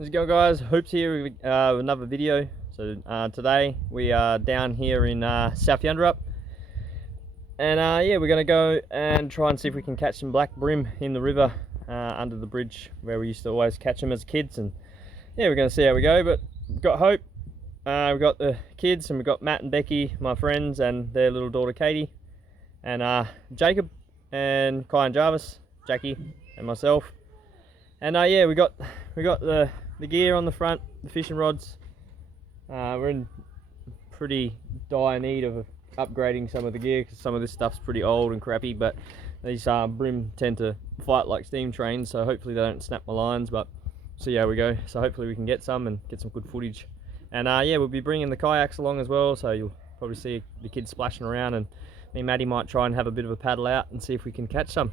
How's it going, guys? Hoops here with another video. So today we are down here in South Yunderup, and yeah, we're going to go and try and see if we can catch some black bream in the river under the bridge where we used to always catch them as kids. And yeah, we're going to see how we go, but we've got hope. We've got the kids, and we've got Matt and Becky, my friends, and their little daughter Katie, and Jacob and Kai and Jarvis, Jackie and myself. And yeah, we got the gear on the front, the fishing rods. We're in pretty dire need of upgrading some of the gear because some of this stuff's pretty old and crappy, but these bream tend to fight like steam trains, so hopefully they don't snap my lines, but see how we go. So hopefully we can get some and get some good footage. And yeah, we'll be bringing the kayaks along as well, so you'll probably see the kids splashing around, and me and Maddie might try and have a bit of a paddle out and see if we can catch some.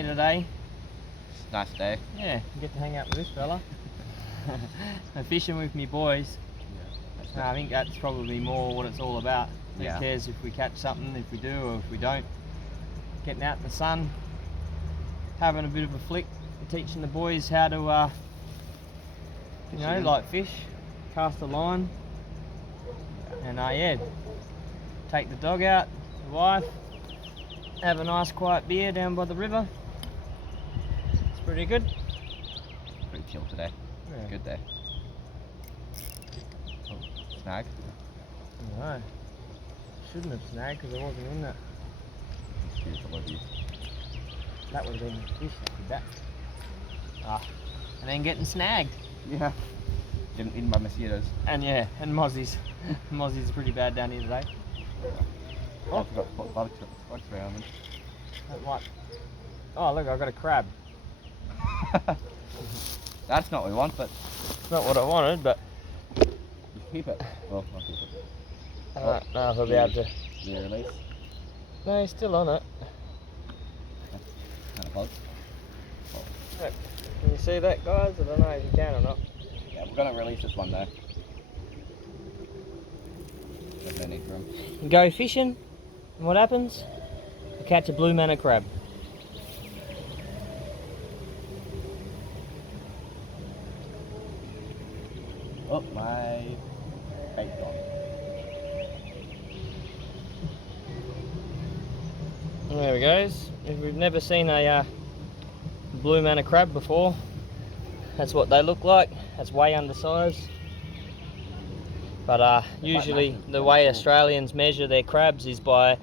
Today. Nice day. Yeah, get to hang out with this fella. I'm fishing with me boys. Yeah, I think that's probably more what it's all about. Who cares if we catch something, if we do or if we don't. Getting out in the sun, having a bit of a flick, teaching the boys how to you know, like fish, cast a line, and yeah, take the dog out, the wife, have a nice quiet beer down by the river. It's pretty good. Pretty chill today. Yeah. Good day. Oh, snag? No. Shouldn't have snagged because I wasn't in that. Beautiful of you. That would have been fish after that. And then getting snagged. Yeah. Getting eaten by mosquitoes. And yeah, and mozzies. Mozzies are pretty bad down here today. Oh, I forgot to put bugs around them. That might... Oh look, I've got a crab. That's not what we want, but... It's not what I wanted, but... You keep it. Well, I'll keep it. I don't know if I'll be able to... Yeah, release. No, he's still on it. Kind of bugs. Oh. Look, can you see that, guys? I don't know if you can or not. Yeah, we're going to release this one though. There's no need for him. You go fishing, and what happens? You catch a blue manna crab. Oh, my bait gone. There we go. If we've never seen a blue manna crab before, That's what they look like. That's way undersized. But usually the way Australians measure their crabs is by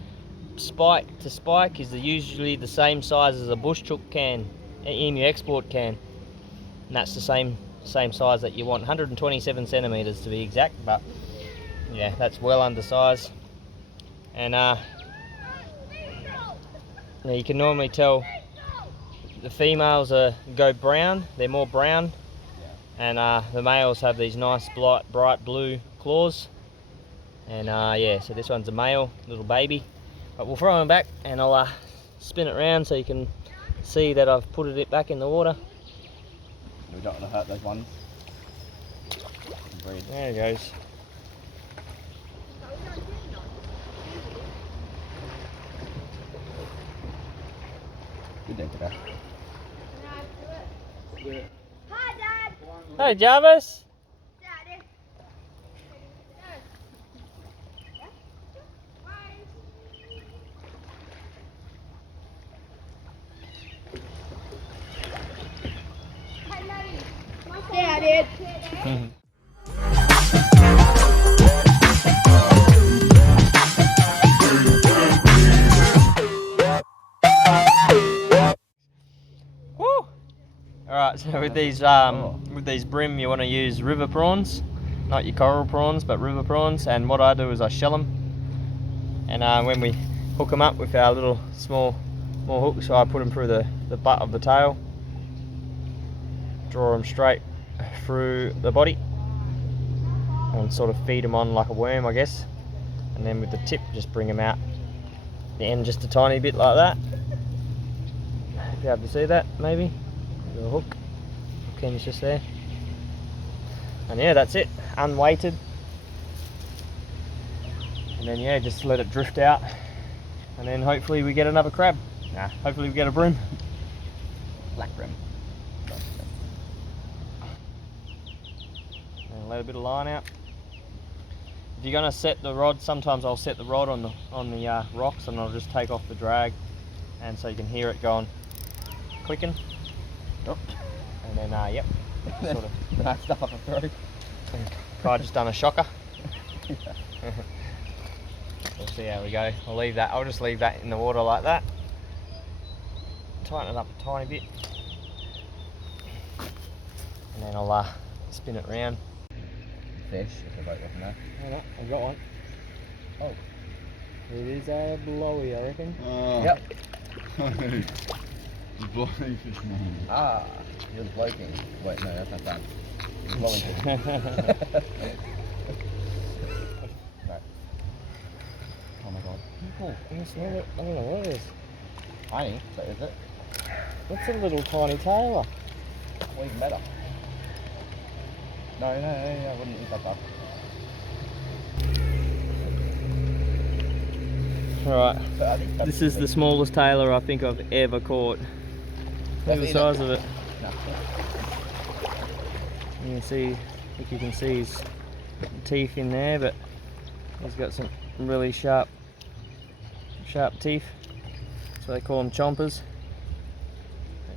spike to spike is usually the same size as a bush chook can, emu export can. And that's the same size that you want, 127 centimeters to be exact, but yeah, that's well undersized. And you can normally tell the females go brown, they're more brown, and the males have these nice bright blue claws. And yeah, so this one's a male, little baby. But we'll throw him back and I'll spin it around so you can see that I've put it back in the water. We don't want to hurt those ones. There he goes. Good day today. Hi, Dad. Hey, Jarvis. Daddy. Daddy. Alright, so with these bream you want to use river prawns, not your coral prawns but river prawns, and what I do is I shell them, and when we hook them up with our little small hooks, so I put them through the butt of the tail, draw them straight through the body and sort of feed them on like a worm, I guess, and then with the tip just bring them out the end just a tiny bit like that. If you have to see that, maybe. The hook end's just there, and yeah, that's it, unweighted, and then yeah, just let it drift out, and then hopefully we get another crab. Hopefully we get a bream. Black bream. And let a bit of line out. If you're gonna set the rod, sometimes I'll set the rod on the rocks, and I'll just take off the drag, and so you can hear it going clicking. Oh. And then yep, sort of nice stuff off the throat. I just done a shocker. We'll see how we go. I'll just leave that in the water like that. Tighten it up a tiny bit, and then I'll spin it round. Fish, if I from there. Oh no, I've got one. Oh. It is a blowy, I reckon. Oh. Yep. Blowy fish. Ah, you're bloking. Wait, no, that's not done. You're blowing fish. Right. Oh my god. Oh, I don't know what it is. Tiny, but is it? What's a little tiny tailor? Well, even better. No, I wouldn't eat that up. Alright, this is the smallest tailor I think I've ever caught. Look at the size of it. No. You can see, I think you can see his teeth in there, but he's got some really sharp teeth. That's why they call them chompers.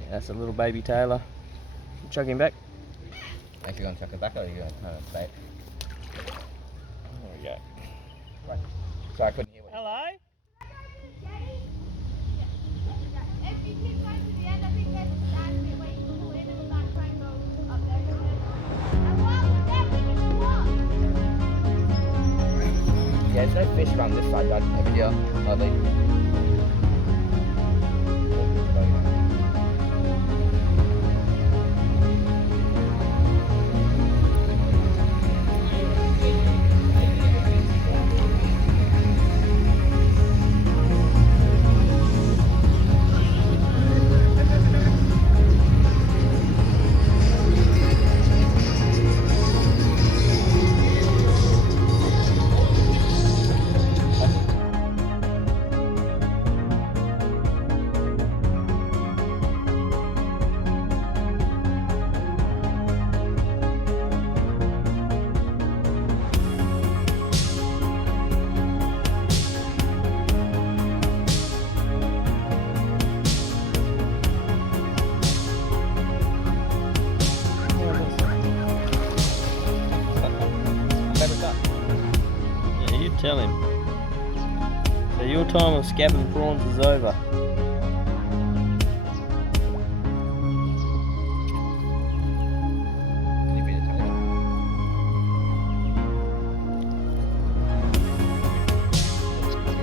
Yeah, that's a little baby tailor. Chuck him back. Are you going to chuck it back, or are you going to turn it bait? There we go. Right. So I couldn't hear what you Hello? If you keep going to the end, I think there's a stand bit where you can pull in and we'll try and go up there. And while we're there, we can walk. Yeah, there's no fish around this side, Dad. Every year, hardly. Tell him. So your time of scabbing prawns is over.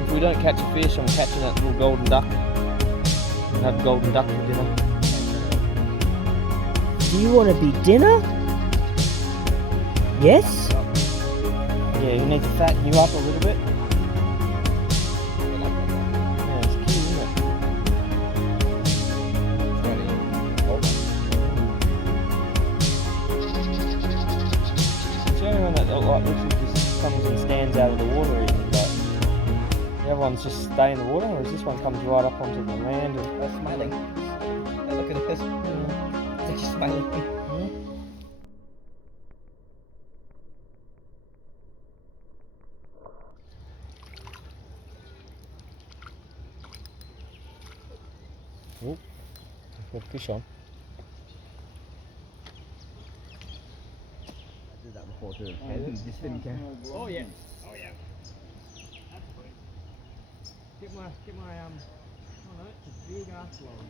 If we don't catch a fish, I'm catching that little golden duck. We'll have golden duck for dinner. Do you want to be dinner? Yes? Yeah, you need to fatten you up a little bit. Yeah, it's cute, isn't it? It's the only one that like literally just comes and stands out of the water even, but the other ones just stay in the water, whereas this one comes right up onto the land and They're smiling. Hey, look at this. They're just smiling. Oop, got a fish on. I did that before too. Just didn't care. Oh yeah. Oh yeah. That's great. Get my oh no, it's a big ass lolly.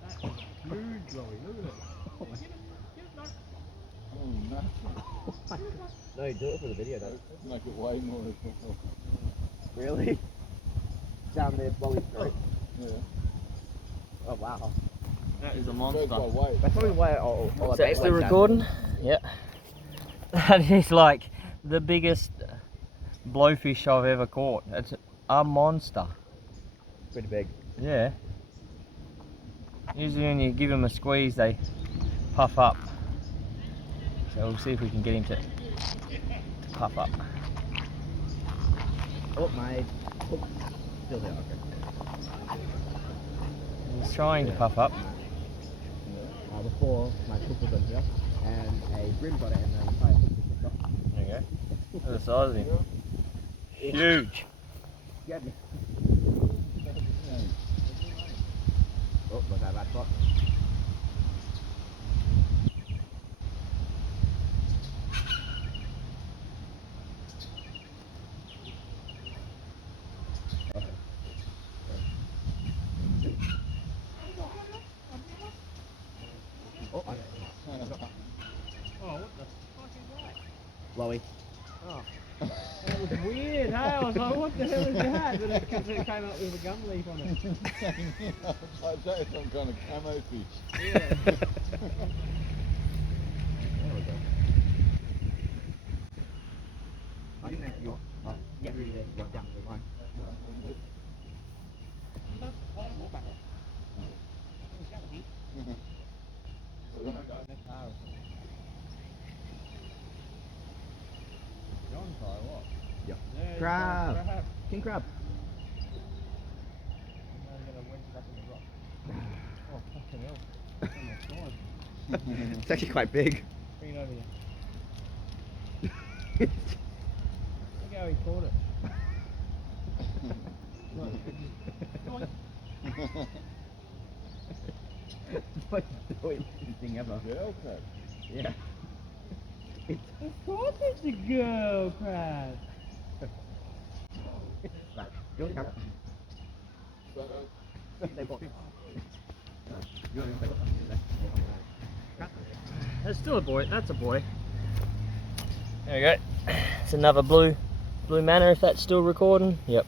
That's a huge lolly, look at it. Get it, Doc. Oh, no. No, do it for the video, though. Make it way more difficult. Really? Down there, Bolly Street. Yeah. Oh wow. That is a Goes monster. by weight. That's probably why all Is the that bait still went down. recording? Yeah. That is like the biggest blowfish I've ever caught. It's a monster. Pretty big. Yeah. Usually when you give them a squeeze they puff up. So we'll see if we can get him to puff up. Oh, my hook. Still there, okay. He's trying to puff up. Before, my hook was on here, and a Bream got it, and then the entire hook was ripped off. There you go. Look at the size of him. Huge. Get me. Oh, was that a bad spot? Oh, I Oh, what the fuck is that? Lowy. Oh. That was weird, hey? I was like, what the hell is that? But it came up with a gum leaf on it. I'd say it's some kind of camo fish. Yeah. There we go. I think you get rid of it, you're done with mine. Yep. Crab! King crab! Oh, fucking hell. Oh my god. It's actually quite big. Bring it over here. Look how he caught it. Most doing thing ever. Girl crab. Yeah. Of course it's a girl crab. Right. You want to come? They bought. That's still a boy. That's a boy. There we go. It's another blue manor, if that's still recording. Yep.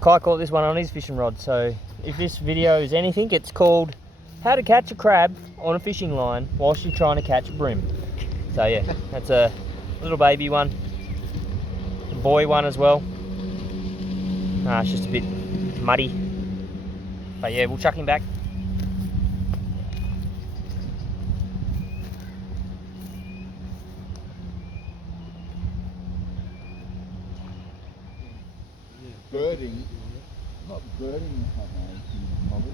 Kai caught this one on his fishing rod, so if this video is anything, it's called How to Catch a Crab on a Fishing Line Whilst You're Trying to Catch a Bream. So yeah, that's a little baby one. A boy one as well. It's just a bit muddy. But yeah, we'll chuck him back. Birding. Not birding the hubby.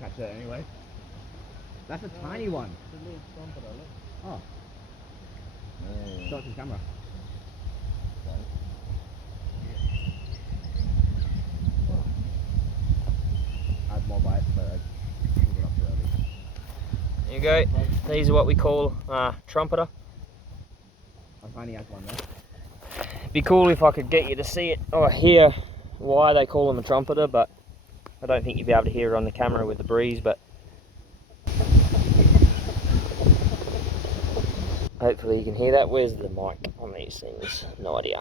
Catch that anyway. That's a tiny one. Oh, show it to the camera. I had more bites, but I pulled it up too early. There you go. These are what we call trumpeter. tiny ass one though. Be cool if I could get you to see it or hear why they call him a trumpeter, but I don't think you'd be able to hear it on the camera with the breeze, but hopefully you can hear that. Where's the mic on these things? No idea.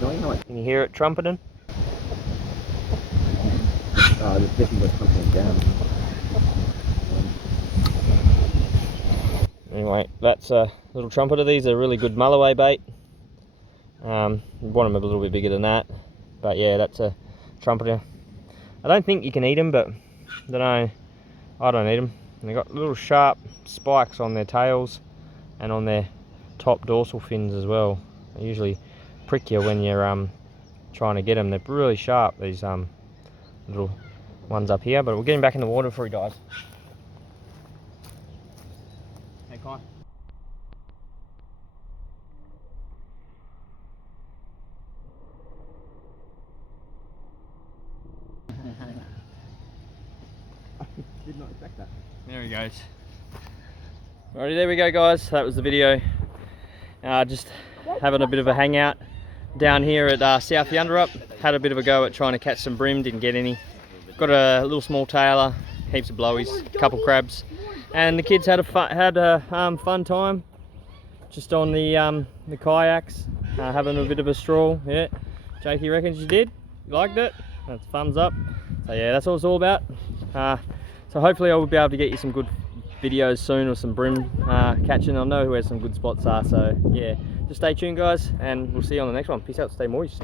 Can you hear it trumpeting? Oh, this definitely got something down. Anyway, that's a little trumpeter. These are really good mulloway bait. You want them a little bit bigger than that, but yeah, that's a trumpeter. I don't think you can eat them, but I don't eat them. And they've got little sharp spikes on their tails and on their top dorsal fins as well. They usually prick you when you're trying to get them. They're really sharp, these little ones up here, but we'll get him back in the water before he dies. Hey, Kai. Did not expect that. There he goes. Alrighty, there we go, guys. That was the video. Just having a bit of a hangout down here at South Yunderup. Had a bit of a go at trying to catch some bream, didn't get any. Got a little small tailer, heaps of blowies, a couple crabs, and the kids had a fun time just on the kayaks, having a bit of a stroll. Yeah, Jakey reckons you did. You liked it? That's thumbs up. So yeah, that's what it's all about. So hopefully I will be able to get you some good videos soon of some bream catching. I know where some good spots are. So yeah, just stay tuned, guys, and we'll see you on the next one. Peace out. Stay moist.